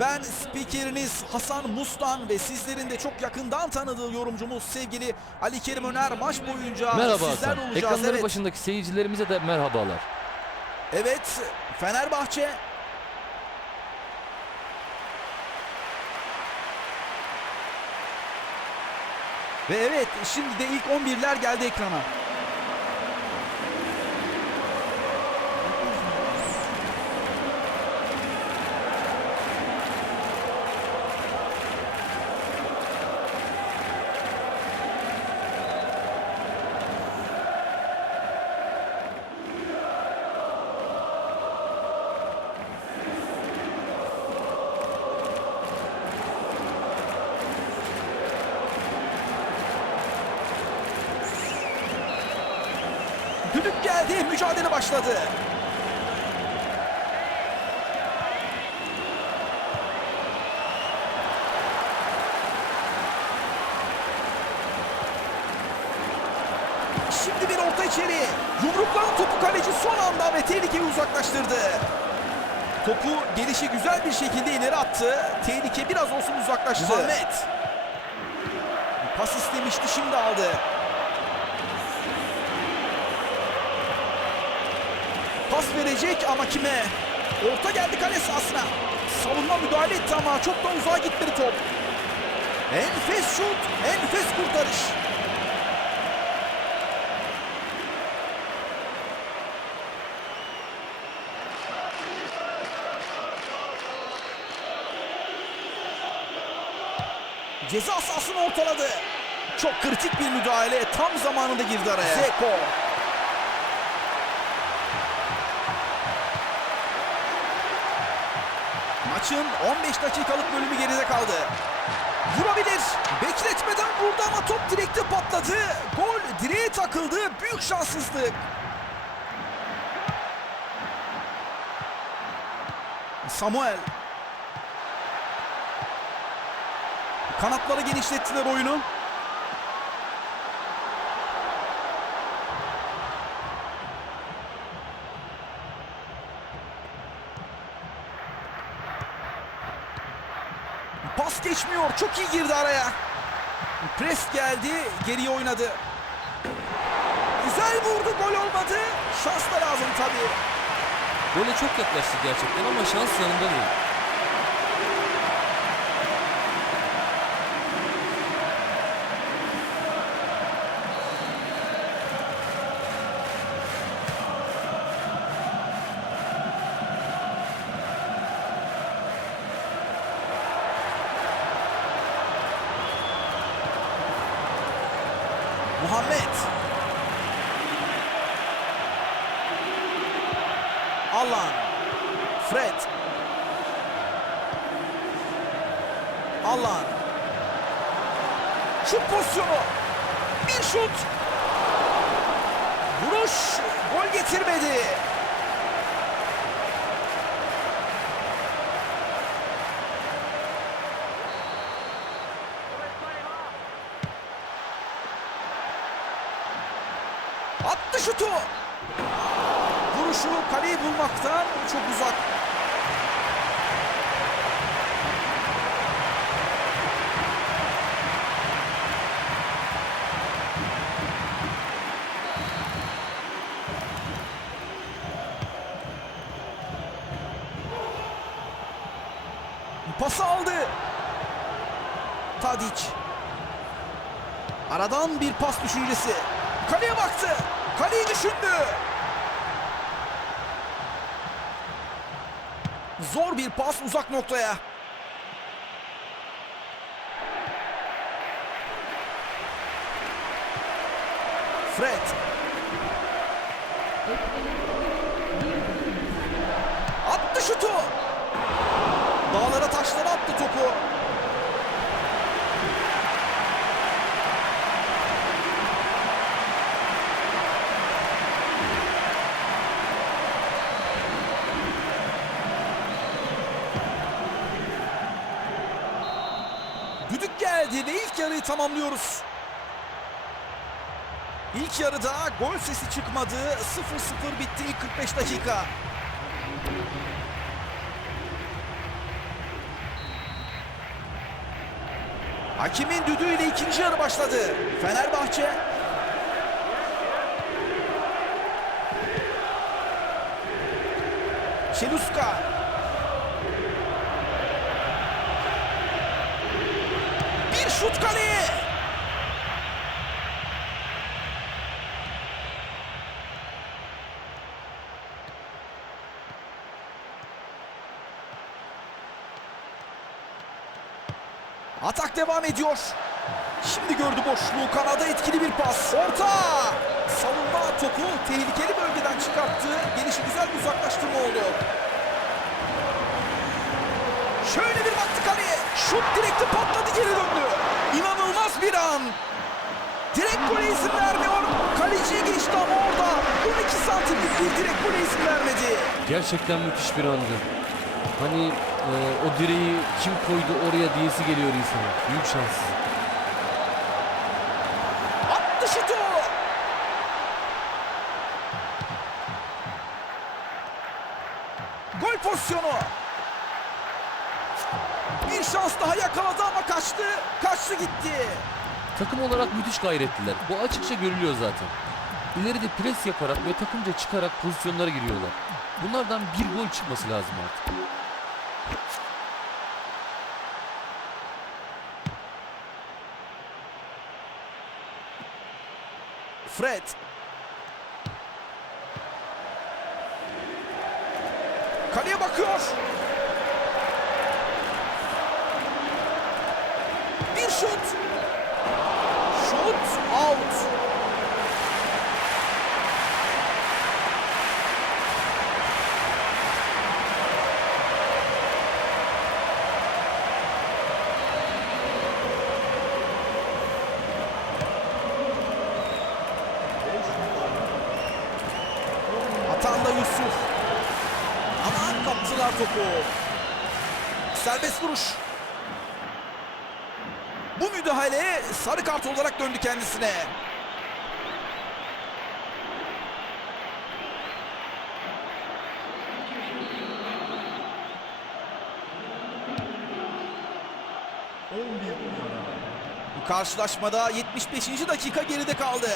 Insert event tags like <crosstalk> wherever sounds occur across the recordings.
Ben spikeriniz Hasan Mustan ve sizlerin de çok yakından tanıdığı yorumcumuz sevgili Ali Kerim Öner maç boyunca Merhaba sizlerle Hasan. olacağız. Ekranları Evet. başındaki seyircilerimize de merhabalar. Evet, Fenerbahçe Ve evet, şimdi de ilk 11'ler geldi ekrana. Düdük geldi, mücadele başladı. Şimdi bir orta içeri. Yumruklanan topu kaleci son anda ve tehlikeyi uzaklaştırdı. Topu gelişi güzel bir şekilde ileri attı. Tehlike biraz olsun uzaklaştı. Muhammed. Pas istemişti şimdi aldı. Pas verecek ama kime? Orta geldi kale sahasına. Savunma müdahale etti ama çok da uzağa gitmedi top. Enfes şut, enfes kurtarış. Ceza sahasını ortaladı. Çok kritik bir müdahale. Tam zamanında girdi araya. Zeko. Maçın 15 dakikalık bölümü geride kaldı. Vurabilir. Bekletmeden vurdu ama top direkte patladı. Gol direğe takıldı. Büyük şanssızlık. Samuel. Kanatları genişlettiler oyunu. Pas geçmiyor. Çok iyi girdi araya. Pres geldi. Geriye oynadı. Güzel vurdu. Gol olmadı. Şans da lazım tabii. Gole çok yaklaştı gerçekten ama şans yanında değil. Alan. Fred. Alan. Şut pozisyonu. Bir şut. Vuruş. Gol getirmedi. Attı şutu. Vuruşu kaleyi bulmaktan çok uzak. Pası aldı. Tadic. Aradan bir pas düşüncesi. Kaleye baktı. Kaleyi düşündü. Zor bir pas uzak noktaya. Fred. Attı şutu. Dağlara taşlara attı topu. tamamlıyoruz. İlk yarıda gol sesi çıkmadı. 0-0 bitti ilk 45 dakika. Hakimin düdüğüyle ikinci yarı başladı. Fenerbahçe Çeluska Atak devam ediyor. Şimdi gördü boşluğu. Kanada etkili bir pas. Orta. Savunma topu tehlikeli bölgeden çıkarttı. Gelişi güzel bir uzaklaştırma oldu. Şöyle bir baktı kaleye. Şut direkti patladı geri döndü. İnanılmaz bir an. Direkt gole izin vermiyor. Kaleciye geçti ama orada 12 santimlik bir direkt gole izin vermedi. Gerçekten müthiş bir andı. Hani e, o direği kim koydu oraya diyesi geliyor insana. Büyük şans. Attı şutu. Gol pozisyonu. Bir şans daha yakaladı ama kaçtı. Kaçtı gitti. Takım olarak müthiş gayretliler. Bu açıkça görülüyor zaten. İleride pres yaparak ve takımca çıkarak pozisyonlara giriyorlar. Bunlardan bir gol çıkması lazım artık. Fred. Kaleye bakıyor. Bir şut. Şut out. Atan da Yusuf. Ama kaptılar topu. Serbest vuruş. Bu müdahale sarı kart olarak döndü kendisine. Bu karşılaşmada 75. dakika geride kaldı.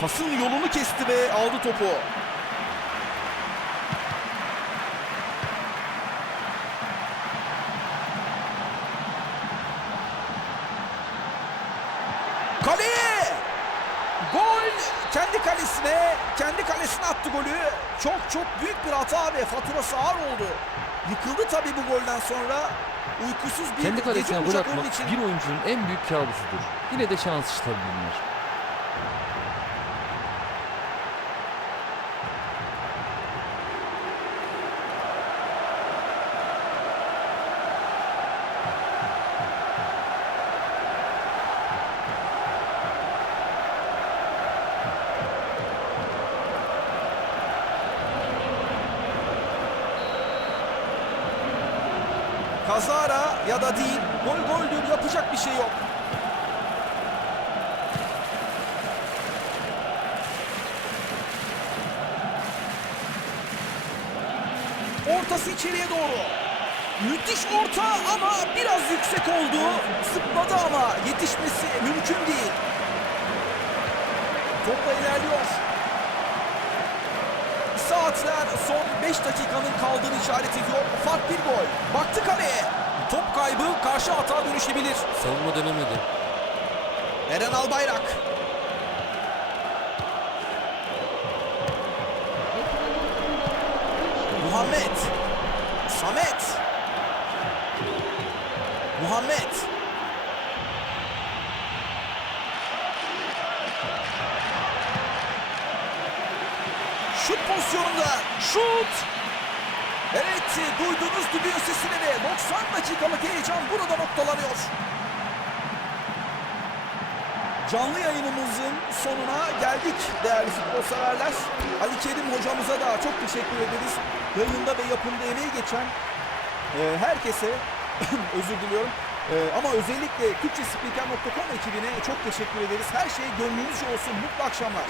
Pasın yolunu kesti ve aldı topu. Kaleye! Gol kendi kalesine, kendi kalesine attı golü. Çok çok büyük bir hata ve faturası ağır oldu. Yıkıldı tabii bu golden sonra. Uykusuz bir Kendi gece kalesine gol atmak için. bir oyuncunun en büyük kabusudur. Yine de şans tabii bunlar. Kazara ya da değil. Gol goldür yapacak bir şey yok. Ortası içeriye doğru. Müthiş orta ama biraz yüksek oldu. Zıpladı ama yetişmesi mümkün değil. Topla ilerliyor. Saatler son 5 dakikanın kaldığını işaret ediyor. Fark bir gol. Baktı kaleye. Top kaybı karşı hata dönüşebilir. Savunma dönemedi. Eren Albayrak. Muhammed. Şut. Evet duyduğunuz düdüğün sesini ve 90 dakikalık heyecan burada noktalanıyor. Canlı yayınımızın sonuna geldik değerli futbol severler. Ali Kerim hocamıza da çok teşekkür ederiz. Yayında ve yapımda emeği geçen e, herkese <coughs> özür diliyorum. E, ama özellikle TürkçeSpeaker.com ekibine çok teşekkür ederiz. Her şey gönlünüzce olsun. Mutlu akşamlar.